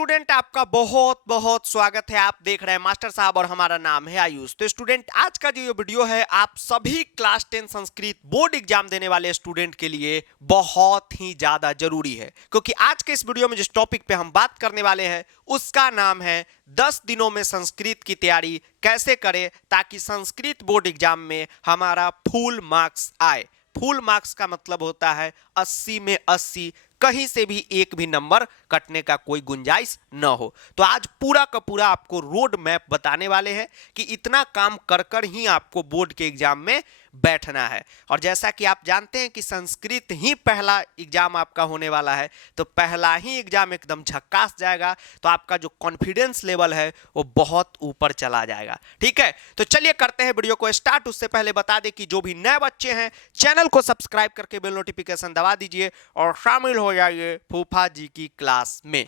Student आपका बहुत बहुत स्वागत है। आप देख रहे हैं मास्टर साहब और हमारा नाम है आयुष। तो स्टूडेंट आज का जो ये वीडियो है आप सभी क्लास 10 संस्कृत बोर्ड एग्जाम देने वाले स्टूडेंट के लिए बहुत ही ज्यादा जरूरी है, क्योंकि आज के इस वीडियो में जिस टॉपिक पे हम बात करने वाले हैं उसका नाम है 10 दिनों में संस्कृत की तैयारी कैसे करें ताकि संस्कृत बोर्ड एग्जाम में हमारा फुल मार्क्स आए। फुल मार्क्स का मतलब होता है 80 में 80, कहीं से भी एक भी नंबर कटने का कोई गुंजाइश न हो। तो आज पूरा का पूरा आपको रोड मैप बताने वाले हैं कि इतना काम कर कर ही आपको बोर्ड के एग्जाम में बैठना है। और जैसा कि आप जानते हैं कि संस्कृत ही पहला एग्जाम आपका होने वाला है, तो पहला ही एग्जाम एकदम झक्कास जाएगा, तो आपका जो कॉन्फिडेंस लेवल है वो बहुत ऊपर चला जाएगा। ठीक है, तो चलिए करते हैं वीडियो को स्टार्ट। उससे पहले बता दें कि जो भी नए बच्चे हैं चैनल को सब्सक्राइब करके बेल नोटिफिकेशन दबा दीजिए और शामिल हो जाइए फूफा जी की क्लास में।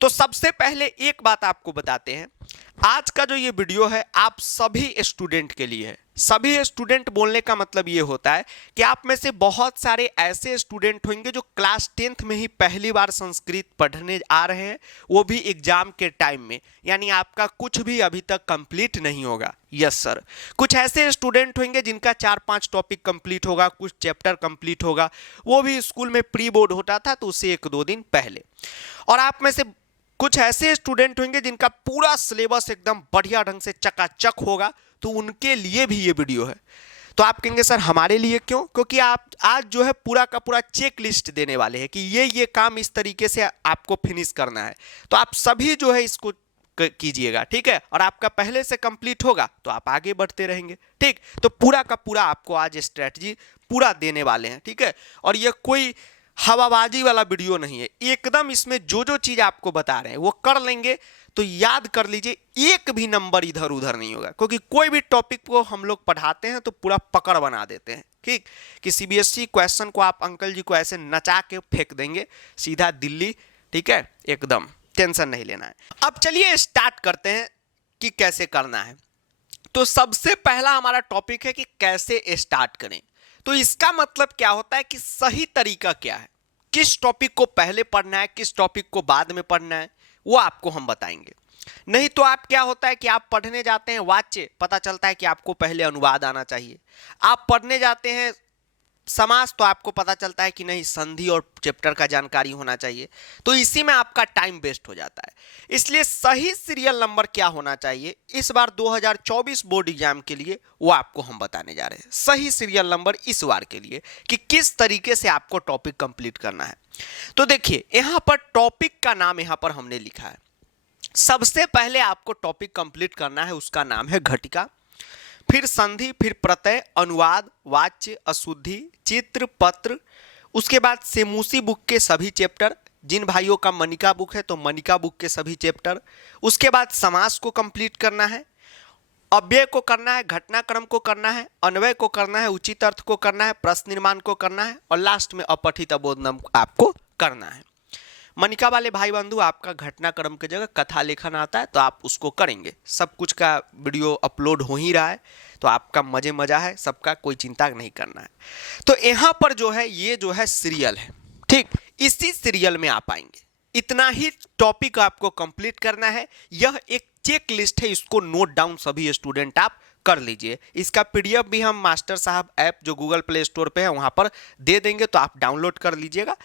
तो सबसे पहले एक बात आपको बताते हैं, आज का जो ये वीडियो है आप सभी स्टूडेंट के लिए है। सभी स्टूडेंट बोलने का मतलब ये होता है कि आप में से बहुत सारे ऐसे स्टूडेंट होंगे जो क्लास 10th में ही पहली बार संस्कृत पढ़ने आ रहे हैं, वो भी एग्जाम के टाइम में, यानी आपका कुछ भी अभी तक कंप्लीट नहीं होगा। यस सर, कुछ ऐसे स्टूडेंट होंगे जिनका 4-5 टॉपिक कंप्लीट होगा, कुछ चैप्टर कंप्लीट होगा, वो भी स्कूल में प्री बोर्ड होता था तो उससे 1-2 दिन पहले। और आप में से कुछ ऐसे स्टूडेंट होंगे जिनका पूरा सिलेबस एकदम बढ़िया ढंग से चकाचक होगा, तो उनके लिए भी ये वीडियो है। तो आप कहेंगे सर हमारे लिए क्यों? क्योंकि आप आज जो है पूरा का पूरा चेक लिस्ट देने वाले हैं कि ये काम इस तरीके से आपको फिनिश करना है। तो आप सभी जो है इसको कीजिएगा, ठीक है। और आपका पहले से कंप्लीट होगा तो आप आगे बढ़ते रहेंगे, ठीक। तो पूरा का पूरा आपको आज स्ट्रेटजी पूरा देने वाले हैं, ठीक है। और ये कोई हवाबाजी वाला वीडियो नहीं है, एकदम इसमें जो जो चीज आपको बता रहे हैं वो कर लेंगे तो याद कर लीजिए एक भी नंबर इधर उधर नहीं होगा, क्योंकि कोई भी टॉपिक को हम लोग पढ़ाते हैं तो पूरा पकड़ बना देते हैं, ठीक। कि सीबीएसई क्वेश्चन को आप अंकल जी को ऐसे नचा के फेंक देंगे सीधा दिल्ली, ठीक है, एकदम टेंशन नहीं लेना है। अब चलिए स्टार्ट करते हैं कि कैसे करना है। तो सबसे पहला हमारा टॉपिक है कि कैसे स्टार्ट करें। तो इसका मतलब क्या होता है कि सही तरीका क्या है, किस टॉपिक को पहले पढ़ना है, किस टॉपिक को बाद में पढ़ना है, वो आपको हम बताएंगे। नहीं तो आप क्या होता है कि आप पढ़ने जाते हैं वाच्य, पता चलता है कि आपको पहले अनुवाद आना चाहिए। आप पढ़ने जाते हैं समास, तो आपको पता चलता है कि नहीं संधि और चैप्टर का जानकारी होना चाहिए। तो इसी में आपका टाइम वेस्ट हो जाता है। इसलिए सही सीरियल नंबर क्या होना चाहिए इस बार 2024 बोर्ड एग्जाम के लिए, वो आपको हम बताने जा रहे हैं। सही सीरियल नंबर इस बार के लिए कि किस तरीके से आपको टॉपिक कंप्लीट करना है। तो देखिए यहां पर टॉपिक का नाम यहां पर हमने लिखा है। सबसे पहले आपको टॉपिक कंप्लीट करना है, उसका नाम है घटिका, फिर संधि, फिर प्रत्यय, अनुवाद, वाच्य, अशुद्धि, चित्र, पत्र, उसके बाद सेमूसी बुक के सभी चैप्टर, जिन भाइयों का मनिका बुक है तो मनिका बुक के सभी चैप्टर, उसके बाद समास को कंप्लीट करना है, अव्यय को करना है, घटनाक्रम को करना है, अन्वय को करना है, उचित अर्थ को करना है, प्रश्न निर्माण को करना है, और लास्ट में अपठित अबोधनम आपको करना है। मनिका वाले भाई बंधु आपका घटनाक्रम की जगह कथा लेखन आता है तो आप उसको करेंगे। सब कुछ का वीडियो अपलोड हो ही रहा है, तो आपका मजा है, सबका कोई चिंता नहीं करना है। तो यहाँ पर जो है ये जो है सीरियल है, ठीक। इसी सीरियल में आप आएंगे, इतना ही टॉपिक आपको कंप्लीट करना है। यह एक चेक लिस्ट है, इसको नोट डाउन सभी स्टूडेंट आप कर लीजिए। इसका पीडीएफ भी हम मास्टर साहब ऐप जो गूगल प्ले स्टोर पे है वहां पर दे देंगे, तो आप डाउनलोड कर लीजिएगा।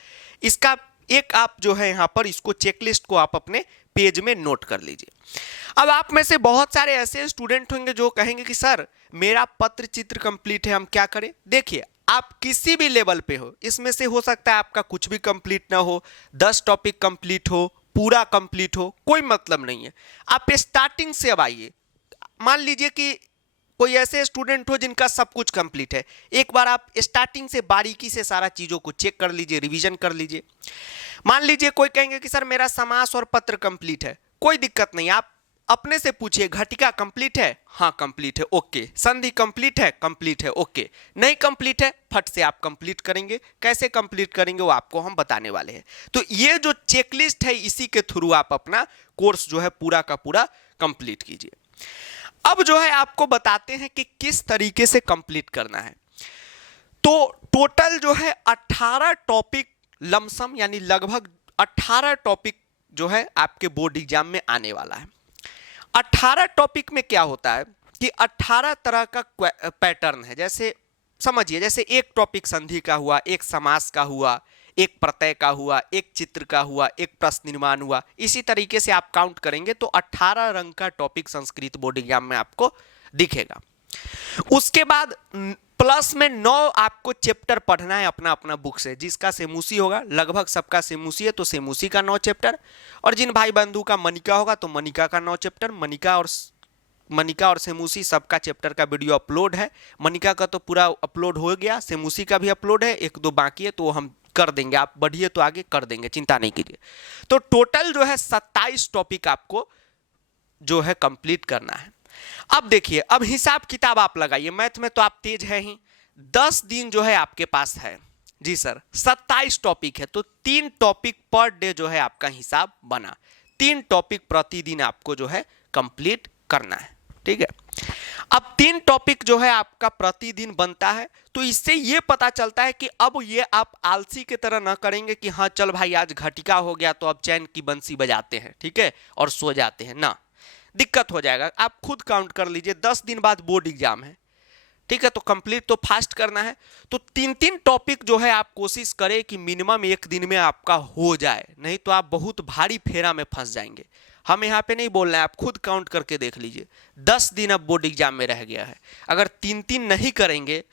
इसका एक आप जो है यहाँ पर इसको चेकलिस्ट को आप अपने पेज में नोट कर लीजिए। अब आप में से बहुत सारे ऐसे स्टूडेंट होंगे जो कहेंगे कि सर मेरा पत्र चित्र कंप्लीट है, हम क्या करें। देखिए आप किसी भी लेवल पे हो, इसमें से हो सकता है आपका कुछ भी कंप्लीट ना हो, 10 टॉपिक कंप्लीट हो, पूरा कंप्लीट हो, कोई मतलब नहीं है। आप स्टार्टिंग से अब आइए। मान लीजिए कि कोई ऐसे स्टूडेंट हो जिनका सब कुछ कंप्लीट है, एक बार आप स्टार्टिंग से बारीकी से सारा चीज़ों को चेक कर लीजिए, रिवीजन कर लीजिए। मान लीजिए कोई कहेंगे कि सर मेरा समास और पत्र कंप्लीट है, कोई दिक्कत नहीं, आप अपने से पूछिए घटिका कंप्लीट है, हाँ कंप्लीट है, ओके। संधि कंप्लीट है, ओके। नहीं कंप्लीट है, फट से आप कंप्लीट करेंगे। कैसे कंप्लीट करेंगे वो आपको हम बताने वाले हैं। तो ये जो चेकलिस्ट है इसी के थ्रू आप अपना कोर्स जो है पूरा का पूरा कंप्लीट कीजिए। अब जो है आपको बताते हैं कि किस तरीके से कंप्लीट करना है। तो टोटल जो है 18 टॉपिक लमसम, यानी लगभग 18 टॉपिक जो है आपके बोर्ड एग्जाम में आने वाला है। 18 टॉपिक में क्या होता है कि 18 तरह का पैटर्न है। जैसे समझिए, जैसे एक टॉपिक संधि का हुआ, एक समास का हुआ, एक प्रत्यय का हुआ, एक चित्र का हुआ, एक प्रश्न निर्माण हुआ। इसी तरीके से आप काउंट करेंगे तो 18 रंग का टॉपिक संस्कृत बोर्ड एग्जाम में आपको दिखेगा। उसके बाद प्लस में 9 आपको चैप्टर पढ़ना है अपना अपना बुक से। जिसका सेमुसी होगा, लगभग सबका सेमुसी है तो सेमुसी का 9 चैप्टर, और जिन भाई बंधु का मनिका होगा तो मनिका का 9 चैप्टर। मनिका और सेमुसी सबका चैप्टर का वीडियो अपलोड है। मनिका का तो पूरा अपलोड हो गया, सेमुसी का भी अपलोड है, एक दो बाकी है तो हम कर देंगे, आप बढ़िए तो आगे कर देंगे, चिंता नहीं कीजिए। तो टोटल जो है 27 टॉपिक आपको जो है कंप्लीट करना है। अब देखिए, अब हिसाब किताब आप लगाइए, मैथ में तो आप तेज है ही। 10 दिन जो है आपके पास है जी सर, 27 टॉपिक है तो 3 टॉपिक पर डे जो है आपका हिसाब बना। 3 टॉपिक प्रतिदिन आपको जो है कंप्लीट करना है, ठीक है। अब 3 टॉपिक जो है आपका प्रतिदिन बनता है तो इससे ये पता चलता है कि अब ये आप आलसी की तरह ना करेंगे कि हाँ चल भाई आज घटिका हो गया तो अब चैन की बंसी बजाते हैं, ठीक है, और सो जाते हैं ना, दिक्कत हो जाएगा। आप खुद काउंट कर लीजिए, 10 दिन बाद बोर्ड एग्जाम है, ठीक है, तो कंप्लीट तो फास्ट करना है। तो 3-3 टॉपिक जो है आप कोशिश करें कि मिनिमम एक दिन में आपका हो जाए, नहीं तो आप बहुत भारी फेरा में फंस जाएंगे। हम यहाँ पे नहीं बोल रहे हैं, आप खुद काउंट करके देख लीजिए। 10 दिन अब बोर्ड एग्जाम में रह गया है, अगर 3-3 नहीं करेंगे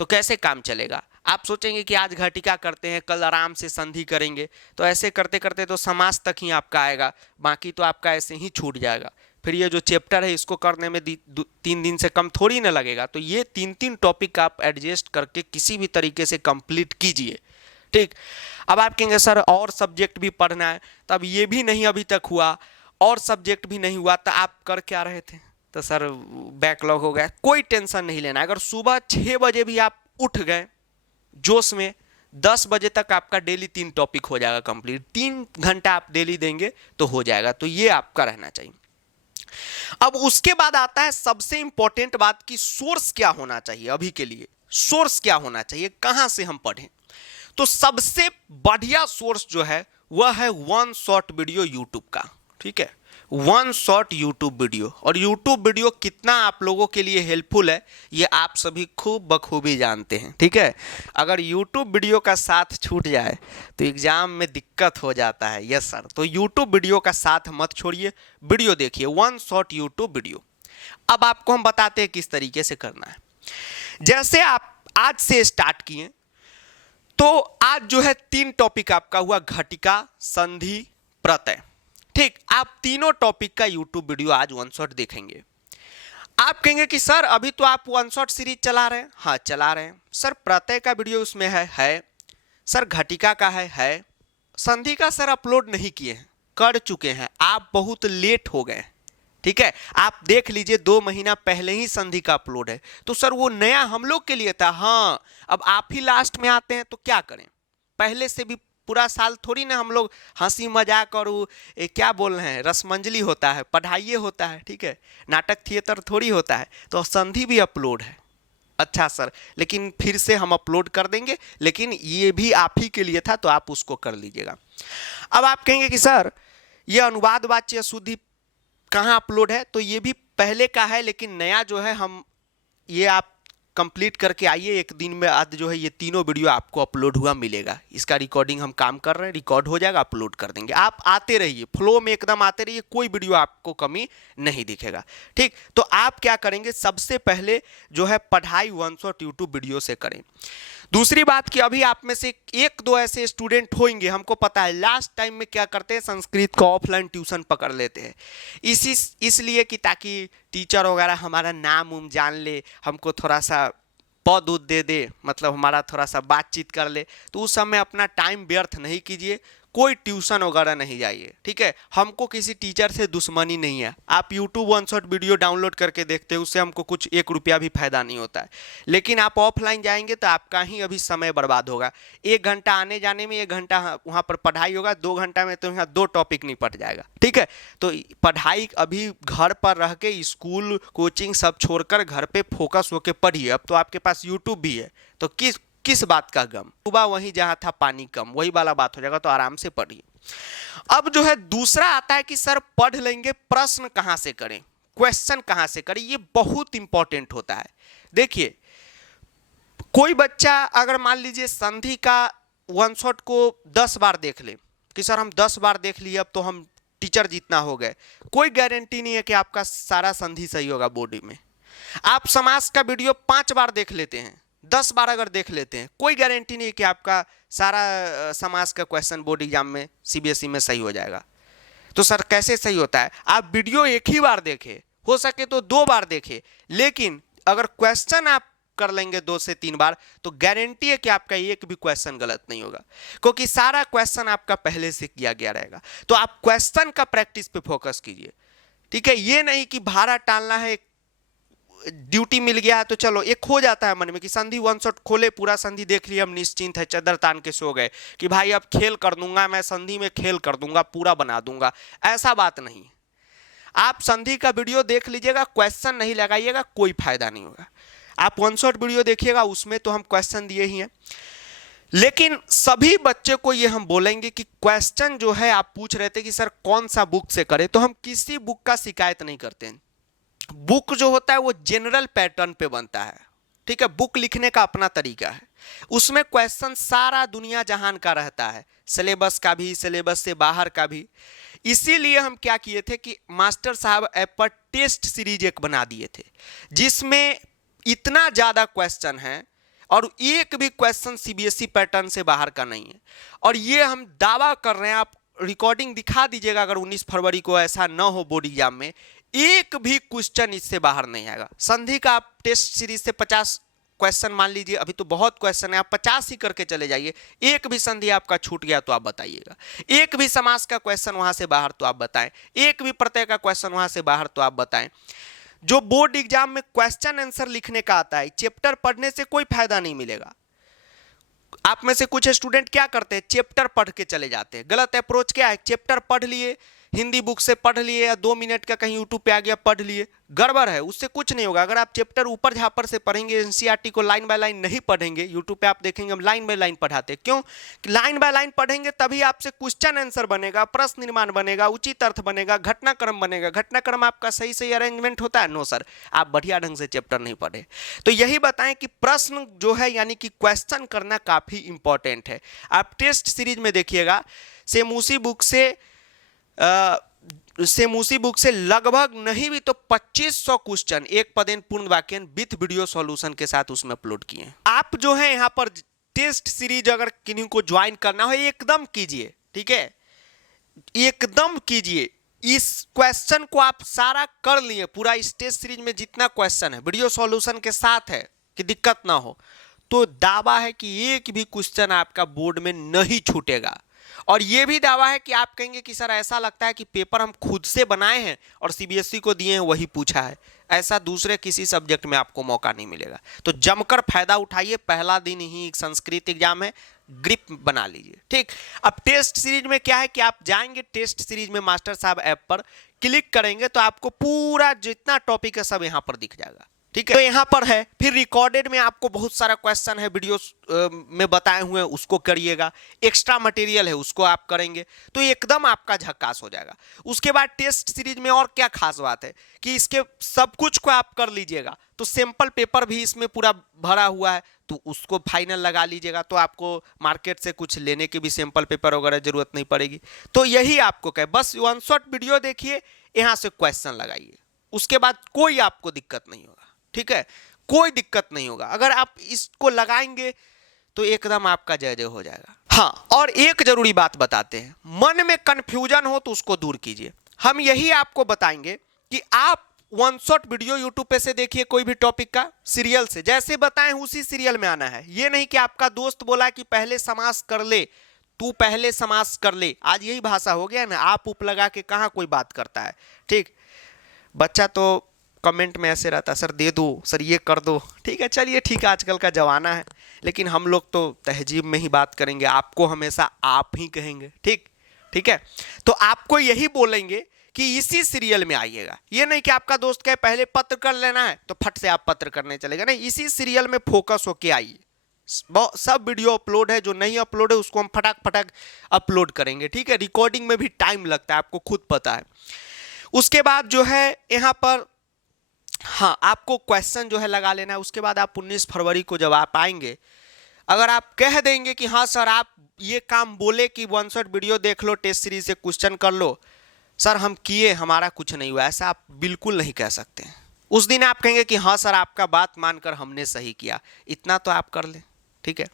तो कैसे काम चलेगा। आप सोचेंगे कि आज घटिका करते हैं, कल आराम से संधि करेंगे, तो ऐसे करते करते तो समास तक ही आपका आएगा, बाकी तो आपका ऐसे ही छूट जाएगा। फिर ये जो चैप्टर है इसको करने में 3 दिन से कम थोड़ी ना लगेगा। तो ये 3-3 टॉपिक आप एडजस्ट करके किसी भी तरीके से कंप्लीट कीजिए, ठीक। अब आप कहेंगे सर और सब्जेक्ट भी पढ़ना है, तब ये भी नहीं अभी तक हुआ, और सब्जेक्ट भी नहीं हुआ, तो आप कर क्या रहे थे? तो सर बैकलॉग हो गया। कोई टेंशन नहीं लेना, अगर सुबह 6 बजे भी आप उठ गए जोश में, 10 बजे तक आपका डेली 3 टॉपिक हो जाएगा कंप्लीट। 3 घंटा आप डेली देंगे तो हो जाएगा, तो ये आपका रहना चाहिए। अब उसके बाद आता है सबसे इंपॉर्टेंट बात कि सोर्स क्या होना चाहिए। अभी के लिए सोर्स क्या होना चाहिए, कहां से हम पढ़ें? तो सबसे बढ़िया सोर्स जो है वह है वन शॉट वीडियो यूट्यूब का, ठीक है, वन शॉट यूट्यूब वीडियो। और यूट्यूब वीडियो कितना आप लोगों के लिए हेल्पफुल है ये आप सभी खूब बखूबी जानते हैं, ठीक है। अगर यूट्यूब वीडियो का साथ छूट जाए तो एग्जाम में दिक्कत हो जाता है, यस सर। तो यूट्यूब वीडियो का साथ मत छोड़िए, वीडियो देखिए, वन शॉट यूट्यूब वीडियो। अब आपको हम बताते हैं किस तरीके से करना है। जैसे आप आज से स्टार्ट किए तो आज जो है 3 टॉपिक आपका हुआ, घटिका, संधि, प्रत्यय, ठीक। आप तीनों टॉपिक का यूट्यूब वीडियो आज वन शॉट देखेंगे। आप कहेंगे कि सर अभी तो आप वन शॉट सीरीज चला रहे हैं। हाँ चला रहे हैं सर। प्रत्यय का वीडियो उसमें है सर। घटिका का है। संधि का सर अपलोड नहीं किए हैं, कर चुके हैं, आप बहुत लेट हो गए, ठीक है। आप देख लीजिए 2 महीना पहले ही संधि का अपलोड है। तो सर वो नया हम लोग के लिए था। हाँ, अब आप ही लास्ट में आते हैं तो क्या करें, पहले से भी पूरा साल थोड़ी ना हम लोग हंसी मजाक और क्या बोल रहे हैं, रसमंजली होता है, पढ़ाइए होता है, ठीक है, नाटक थिएटर थोड़ी होता है। तो संधि भी अपलोड है। अच्छा सर, लेकिन फिर से हम अपलोड कर देंगे, लेकिन ये भी आप ही के लिए था तो आप उसको कर लीजिएगा। अब आप कहेंगे कि सर ये अनुवाद वाच्य शुद्धि कहाँ अपलोड है? तो ये भी पहले का है, लेकिन नया जो है हम ये आप कंप्लीट करके आइए, एक दिन में आज जो है ये तीनों वीडियो आपको अपलोड हुआ मिलेगा। इसका रिकॉर्डिंग हम काम कर रहे हैं, रिकॉर्ड हो जाएगा, अपलोड कर देंगे। आप आते रहिए, फ्लो में एकदम आते रहिए, कोई वीडियो आपको कमी नहीं दिखेगा, ठीक। तो आप क्या करेंगे, सबसे पहले जो है पढ़ाई वन शॉट यूट्यूब वीडियो से करें। दूसरी बात कि अभी आप में से 1-2 ऐसे स्टूडेंट होंगे, हमको पता है लास्ट टाइम में क्या करते हैं, संस्कृत का ऑफलाइन ट्यूशन पकड़ लेते हैं, इसलिए कि ताकि टीचर वगैरह हमारा नाम उम जान ले, हमको थोड़ा सा पद उद दे दे, मतलब हमारा थोड़ा सा बातचीत कर ले। तो उस समय अपना टाइम व्यर्थ नहीं कीजिए, कोई ट्यूशन वगैरह नहीं जाइए, ठीक है। हमको किसी टीचर से दुश्मनी नहीं है। आप YouTube one shot video download करके देखते हैं, उससे हमको कुछ 1 रुपया भी फायदा नहीं होता है। लेकिन आप ऑफलाइन जाएंगे तो आपका ही अभी समय बर्बाद होगा। 1 घंटा आने जाने में, 1 घंटा वहाँ पर पढ़ाई होगा, 2 घंटा में तो यहाँ 2 टॉपिक निपट जाएगा, ठीक है। तो पढ़ाई अभी घर पर रह के स्कूल कोचिंग सब छोड़कर घर पे फोकस होकर पढ़िए। अब तो आपके पास यूट्यूब भी है, तो किस किस बात का गम? डूबा वहीं जहां था पानी कम, वही वाला बात हो जाएगा, तो आराम से पढ़िए। अब जो है दूसरा आता है कि सर पढ़ लेंगे, प्रश्न कहां से करें, क्वेश्चन कहां से करें? ये बहुत इंपॉर्टेंट होता है। देखिए, कोई बच्चा अगर मान लीजिए संधि का वन शॉट को 10 बार देख ले कि सर हम 10 बार देख लिए, अब तो हम टीचर जितना हो गए, कोई गारंटी नहीं है कि आपका सारा संधि सही होगा बोर्ड में। आप समास का वीडियो 5 बार देख लेते हैं, 10 बार अगर देख लेते हैं, कोई गारंटी नहीं है कि आपका सारा समास का क्वेश्चन बोर्ड एग्जाम में सीबीएसई में सही हो जाएगा। तो सर कैसे सही होता है? आप वीडियो एक ही बार देखें, हो सके तो 2 बार देखें, लेकिन अगर क्वेश्चन आप कर लेंगे 2 से 3 बार, तो गारंटी है कि आपका एक भी क्वेश्चन गलत नहीं होगा, क्योंकि सारा क्वेश्चन आपका पहले से किया गया रहेगा। तो आप क्वेश्चन का प्रैक्टिस पे फोकस कीजिए, ठीक है। ये नहीं कि भाड़ा टालना है, ड्यूटी मिल गया है तो चलो, एक हो जाता है मन में कि संधि वन शॉट खोले, पूरा संधि देख लिया, हम निश्चिंत है, चादर तान के सो गए कि भाई अब खेल कर दूंगा, मैं संधि में खेल कर दूंगा, पूरा बना दूंगा। ऐसा बात नहीं। आप संधि का वीडियो देख लीजिएगा, क्वेश्चन नहीं लगाइएगा, कोई फायदा नहीं होगा। आप वन शॉट वीडियो देखिएगा, उसमें तो हम क्वेश्चन दिए ही हैं, लेकिन सभी बच्चे को ये हम बोलेंगे कि क्वेश्चन जो है, आप पूछ रहे थे कि सर कौन सा बुक से करें, तो हम किसी बुक का शिकायत नहीं करते हैं। बुक जो होता है वो जनरल पैटर्न पे बनता है, ठीक है। बुक लिखने का अपना तरीका है, उसमें क्वेश्चन सारा दुनिया जहान का रहता है, सिलेबस का भी, सिलेबस से बाहर का भी। इसीलिए हम क्या किए थे कि मास्टर साहब ऐप पर टेस्ट सीरीज एक बना दिए थे, जिसमें इतना ज़्यादा क्वेश्चन है और एक भी क्वेश्चन सीबीएसई पैटर्न से बाहर का नहीं है। और ये हम दावा कर रहे हैं, आप रिकॉर्डिंग दिखा दीजिएगा अगर 19 फरवरी को ऐसा न हो बोर्ड एग्जाम में, एक भी क्वेश्चन इससे बाहर नहीं आएगा। संधि का आप टेस्ट सीरीज से 50 क्वेश्चन मान लीजिए, अभी तो बहुत क्वेश्चन है, आप 50 ही करके चले जाइए, एक भी संधि आपका छूट गया तो आप बताइएगा। एक भी समास का क्वेश्चन वहां से बाहर तो आप बताएं, एक भी प्रत्यय का क्वेश्चन वहां से बाहर तो आप बताएं। जो बोर्ड एग्जाम में क्वेश्चन आंसर लिखने का आता है, चैप्टर पढ़ने से कोई फायदा नहीं मिलेगा। आप में से कुछ स्टूडेंट क्या करते हैं, चैप्टर पढ़ के चले जाते हैं। गलत अप्रोच क्या है, चैप्टर पढ़ लिए, हिंदी बुक से पढ़ लिए, या 2 मिनट का कहीं यूट्यूब पे आ गया पढ़ लिए, गड़बड़ है, उससे कुछ नहीं होगा। अगर आप चैप्टर ऊपर झापर से पढ़ेंगे, एनसीईआरटी को लाइन बाय लाइन नहीं पढ़ेंगे, यूट्यूब पे आप देखेंगे हम लाइन बाय लाइन पढ़ाते हैं। क्यों? लाइन बाय लाइन पढ़ेंगे तभी आपसे क्वेश्चन आंसर बनेगा, प्रश्न निर्माण बनेगा, उचित अर्थ बनेगा, घटनाक्रम बनेगा। घटनाक्रम आपका सही सही अरेंजमेंट होता है? नो सर, आप बढ़िया ढंग से चैप्टर नहीं पढ़े। तो यही बताएं कि प्रश्न जो है यानी कि क्वेश्चन करना काफी इंपॉर्टेंट है। आप टेस्ट सीरीज में देखिएगा, सेमूसी बुक से लगभग नहीं भी तो 2500 क्वेश्चन एक पदेन पूर्ण वाक्य विथ वीडियो सॉल्यूशन के साथ उसमें अपलोड किए हैं। आप जो है यहाँ पर टेस्ट सीरीज अगर किन्हीं को ज्वाइन करना हो, एकदम कीजिए, ठीक है, एकदम कीजिए। इस क्वेश्चन को आप सारा कर लिए, पूरा इस टेस्ट सीरीज में जितना क्वेश्चन है वीडियो सॉल्यूशन के साथ है कि दिक्कत ना हो, तो दावा है कि एक भी क्वेश्चन आपका बोर्ड में नहीं छूटेगा। और यह भी दावा है कि आप कहेंगे कि सर ऐसा लगता है कि पेपर हम खुद से बनाए हैं और सीबीएसई को दिए हैं वही पूछा है। ऐसा दूसरे किसी सब्जेक्ट में आपको मौका नहीं मिलेगा। तो जमकर फायदा उठाइए, पहला दिन ही संस्कृत एग्जाम है, ग्रिप बना लीजिए, ठीक। अब टेस्ट सीरीज में क्या है कि आप जाएंगे टेस्ट सीरीज में मास्टर साहब ऐप पर क्लिक करेंगे तो आपको पूरा जितना टॉपिक है सब यहाँ पर दिख जाएगा, ठीक है। तो यहाँ पर है, फिर रिकॉर्डेड में आपको बहुत सारा क्वेश्चन है वीडियो में बताए हुए हैं, उसको करिएगा। एक्स्ट्रा मटेरियल है उसको आप करेंगे तो एकदम आपका झक्कास हो जाएगा। उसके बाद टेस्ट सीरीज में और क्या खास बात है कि इसके सब कुछ को आप कर लीजिएगा तो सैंपल पेपर भी इसमें पूरा भरा हुआ है, तो उसको फाइनल लगा लीजिएगा तो आपको मार्केट से कुछ लेने की भी सैंपल पेपर वगैरह जरूरत नहीं पड़ेगी। तो यही आपको कहे, बस वन शॉट वीडियो देखिए, यहाँ से क्वेश्चन लगाइए, उसके बाद कोई आपको दिक्कत नहीं होगा, ठीक है, कोई दिक्कत नहीं होगा। अगर आप इसको लगाएंगे तो एकदम आपका जय जय हो जाएगा। हाँ, और एक जरूरी बात बताते हैं, मन में कंफ्यूजन हो तो उसको दूर कीजिए। हम यही आपको बताएंगे कि आप वन शॉट वीडियो यूट्यूब पे से देखिए, कोई भी टॉपिक का सीरियल से जैसे बताएं उसी सीरियल में आना है। ये नहीं कि आपका दोस्त बोला कि पहले समास कर ले, तू पहले समास कर ले, आज यही भाषा हो गया ना, आप उप लगा के कहाँ कोई बात करता है, ठीक। बच्चा तो कमेंट में ऐसे रहता, सर दे दो, सर ये कर दो, ठीक है, चलिए ठीक है, आजकल का जमाना है, लेकिन हम लोग तो तहजीब में ही बात करेंगे, आपको हमेशा आप ही कहेंगे, ठीक, ठीक है। तो आपको यही बोलेंगे कि इसी सीरियल में आइएगा। ये नहीं कि आपका दोस्त कहे पहले पत्र कर लेना है तो फट से आप पत्र करने चलेगा, नहीं, इसी सीरियल में फोकस होके आइए, सब वीडियो अपलोड है, जो नहीं अपलोड है उसको हम फटाक फटाक अपलोड करेंगे, ठीक है। रिकॉर्डिंग में भी टाइम लगता है, आपको खुद पता है। उसके बाद जो है यहाँ पर हाँ आपको क्वेश्चन जो है लगा लेना है। उसके बाद आप 19 फरवरी को जब आप आएंगे, अगर आप कह देंगे कि हाँ सर आप ये काम बोले कि वन शॉट वीडियो देख लो, टेस्ट सीरीज से क्वेश्चन कर लो, सर हम किए हमारा कुछ नहीं हुआ, ऐसा आप बिल्कुल नहीं कह सकते हैं। उस दिन आप कहेंगे कि हाँ सर आपका बात मानकर हमने सही किया, इतना तो आप कर लें, ठीक है।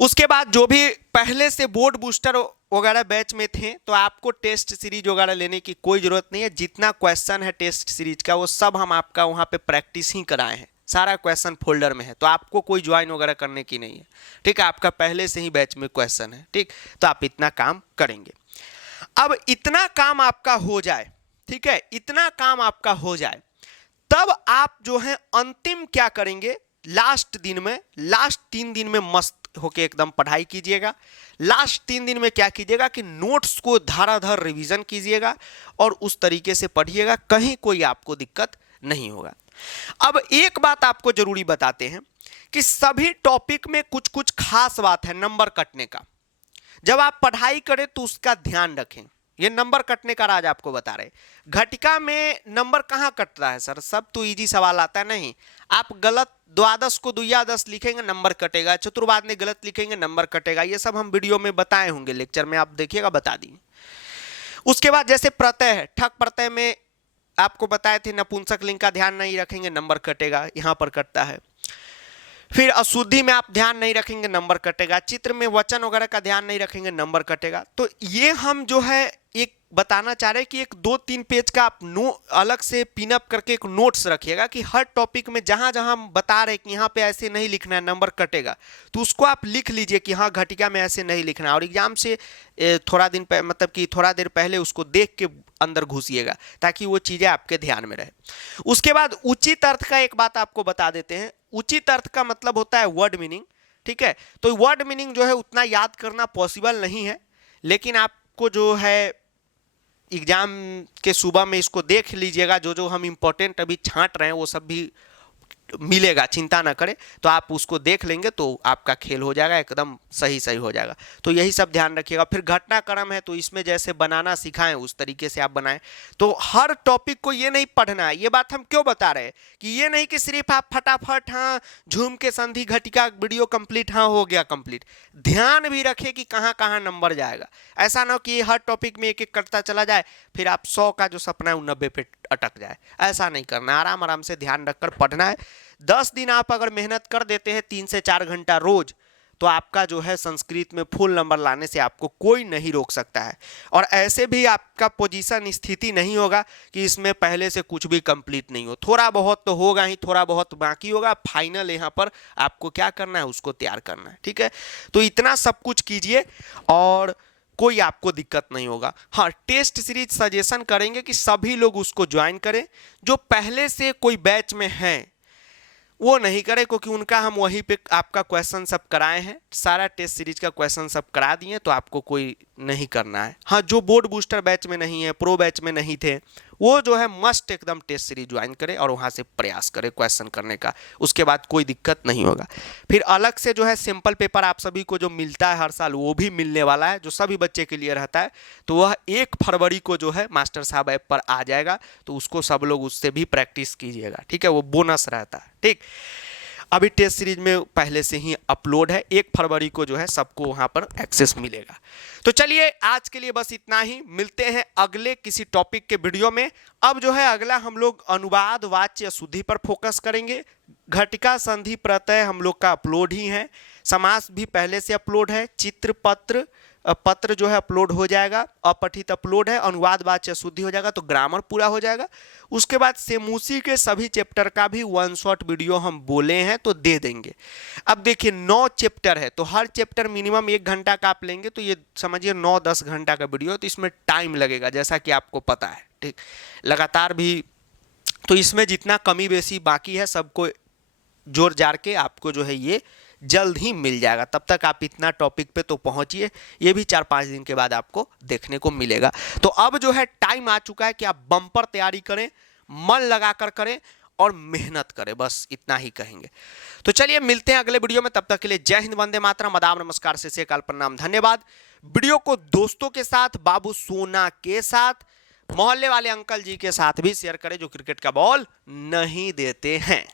उसके बाद जो भी पहले से बोर्ड बूस्टर वगैरह बैच में थे, तो आपको टेस्ट सीरीज वगैरह लेने की कोई जरूरत नहीं है। जितना क्वेश्चन है टेस्ट सीरीज का वो सब हम आपका वहाँ पे प्रैक्टिस ही कराए हैं, सारा क्वेश्चन फोल्डर में है, तो आपको कोई ज्वाइन वगैरह करने की नहीं है, ठीक है। आपका पहले से ही बैच में क्वेश्चन है, ठीक, तो आप इतना काम करेंगे। अब इतना काम आपका हो जाए, ठीक है, इतना काम आपका हो जाए, तब आप जो है अंतिम क्या करेंगे, लास्ट दिन में, लास्ट 3 दिन में मस्त होके एकदम पढ़ाई कीजिएगा। लास्ट 3 दिन में क्या कीजिएगा कि नोट्स को धराधर रिवीजन कीजिएगा और उस तरीके से पढ़िएगा, कहीं कोई आपको दिक्कत नहीं होगा। अब एक बात आपको जरूरी बताते हैं कि सभी टॉपिक में कुछ कुछ खास बात है नंबर कटने का। जब आप पढ़ाई करें तो उसका ध्यान रखें। ये नंबर कटने का राज आपको बता रहे। घटिका में नंबर कहाँ कटता है सर, सब तो इजी सवाल आता है, नहीं। आप गलत द्वादश को दुया 10 लिखेंगे नंबर कटेगा, चतुर्वाद में गलत लिखेंगे नंबर कटेगा, ये सब हम वीडियो में बताए होंगे, लेक्चर में आप देखिएगा, बता दिए। उसके बाद जैसे प्रत्यय है, ठक प्रत्यय में आपको बताए थे नपुंसक लिंग का ध्यान नहीं रखेंगे नंबर कटेगा, यहां पर कटता है। फिर अशुद्धि में आप ध्यान नहीं रखेंगे नंबर कटेगा, चित्र में वचन वगैरह का ध्यान नहीं रखेंगे नंबर कटेगा। तो ये हम जो है एक बताना चाह रहे हैं कि एक 2-3 पेज का आप अलग से पिनअप करके एक नोट्स रखिएगा कि हर टॉपिक में जहां जहां हम बता रहे हैं कि यहाँ पे ऐसे नहीं लिखना है नंबर कटेगा, तो उसको आप लिख लीजिए कि हाँ घटिका में ऐसे नहीं लिखना है, और एग्जाम से मतलब कि थोड़ा देर पहले उसको देख के अंदर घुसिएगा ताकि वो चीज़ें आपके ध्यान में रहे। उसके बाद उचित अर्थ का एक बात आपको बता देते हैं। उचित अर्थ का मतलब होता है वर्ड मीनिंग, ठीक है। तो वर्ड मीनिंग जो है उतना याद करना पॉसिबल नहीं है, लेकिन आपको जो है एग्जाम के सुबह में इसको देख लीजिएगा, जो जो हम इंपॉर्टेंट अभी छांट रहे हैं वो सब भी मिलेगा, चिंता ना करें। तो आप उसको देख लेंगे तो आपका खेल हो जाएगा, एकदम सही सही हो जाएगा। तो यही सब ध्यान रखिएगा। फिर घटनाक्रम है, तो इसमें जैसे बनाना सिखाएं उस तरीके से आप बनाएं। तो हर टॉपिक को ये नहीं पढ़ना है। ये बात हम क्यों बता रहे हैं कि ये नहीं कि सिर्फ आप फटाफट हाँ झूम के संधि घटिका वीडियो कंप्लीट, हाँ हो गया कंप्लीट। ध्यान भी रखें कि कहाँ कहाँ नंबर जाएगा। ऐसा ना हो कि हर टॉपिक में एक एक करता चला जाए, फिर आप 100 का जो सपना है वो 90 पे अटक जाए। ऐसा नहीं करना, आराम आराम से ध्यान रखकर पढ़ना है। 10 दिन आप अगर मेहनत कर देते हैं 3 से 4 घंटा रोज, तो आपका जो है संस्कृत में फुल नंबर लाने से आपको कोई नहीं रोक सकता है। और ऐसे भी आपका पोजीशन स्थिति नहीं होगा कि इसमें पहले से कुछ भी कंप्लीट नहीं हो। थोड़ा बहुत तो होगा ही, थोड़ा बहुत बाकी होगा। फाइनल यहाँ पर आपको क्या करना है, उसको तैयार करना है, ठीक है। तो इतना सब कुछ कीजिए और कोई आपको दिक्कत नहीं होगा। हाँ, टेस्ट सीरीज सजेशन करेंगे कि सभी लोग उसको ज्वाइन करें। जो पहले से कोई बैच में हैं वो नहीं करे, क्योंकि उनका हम वहीं पे आपका क्वेश्चन सब कराए हैं, सारा टेस्ट सीरीज का क्वेश्चन सब करा दिए, तो आपको कोई नहीं करना है। हाँ, जो बोर्ड बूस्टर बैच में नहीं है, प्रो बैच में नहीं थे, वो जो है मस्ट एकदम टेस्ट सीरीज ज्वाइन करें और वहाँ से प्रयास करें क्वेश्चन करने का। उसके बाद कोई दिक्कत नहीं होगा। फिर अलग से जो है सिंपल पेपर आप सभी को जो मिलता है हर साल, वो भी मिलने वाला है, जो सभी बच्चे के लिए रहता है। तो वह 1 फरवरी को जो है मास्टर साहब ऐप पर आ जाएगा, तो उसको सब लोग उससे भी प्रैक्टिस कीजिएगा, ठीक है। वो बोनस रहता है, ठीक। अभी टेस्ट सीरीज में पहले से ही अपलोड है, 1 फरवरी को जो है सबको वहां पर एक्सेस मिलेगा। तो चलिए आज के लिए बस इतना ही, मिलते हैं अगले किसी टॉपिक के वीडियो में। अब जो है अगला हम लोग अनुवाद, वाच्य, शुद्धि पर फोकस करेंगे। घटिका, संधि, प्रत्यय हम लोग का अपलोड ही है, समास भी पहले से अपलोड है, चित्र, पत्र जो है अपलोड हो जाएगा, अपठित अपलोड है, अनुवाद, वाच्य, शुद्धि हो जाएगा, तो ग्रामर पूरा हो जाएगा। उसके बाद सेमूसी के सभी चैप्टर का भी 1 शॉट वीडियो हम बोले हैं तो दे देंगे। अब देखिए 9 चैप्टर है, तो हर चैप्टर मिनिमम 1 घंटा का आप लेंगे, तो ये समझिए 9-10 घंटा का वीडियो, तो इसमें टाइम लगेगा, जैसा कि आपको पता है, ठीक। लगातार भी, तो इसमें जितना कमी बेसी बाकी है सबको जोड़ जाड़ के आपको जो है ये जल्द ही मिल जाएगा। तब तक आप इतना टॉपिक पे तो पहुंचिए, ये भी 4-5 दिन के बाद आपको देखने को मिलेगा। तो अब जो है टाइम आ चुका है कि आप बम्पर तैयारी करें, मन लगाकर करें और मेहनत करे, बस इतना ही कहेंगे। तो चलिए मिलते हैं अगले वीडियो में, तब तक के लिए जय हिंद, वंदे मातरम, आदाब, नमस्कार, सत श्री अकाल, प्रणाम, धन्यवाद। वीडियो को दोस्तों के साथ, बाबू सोना के साथ, मोहल्ले वाले अंकल जी के साथ भी शेयर करें जो क्रिकेट का बॉल नहीं देते हैं।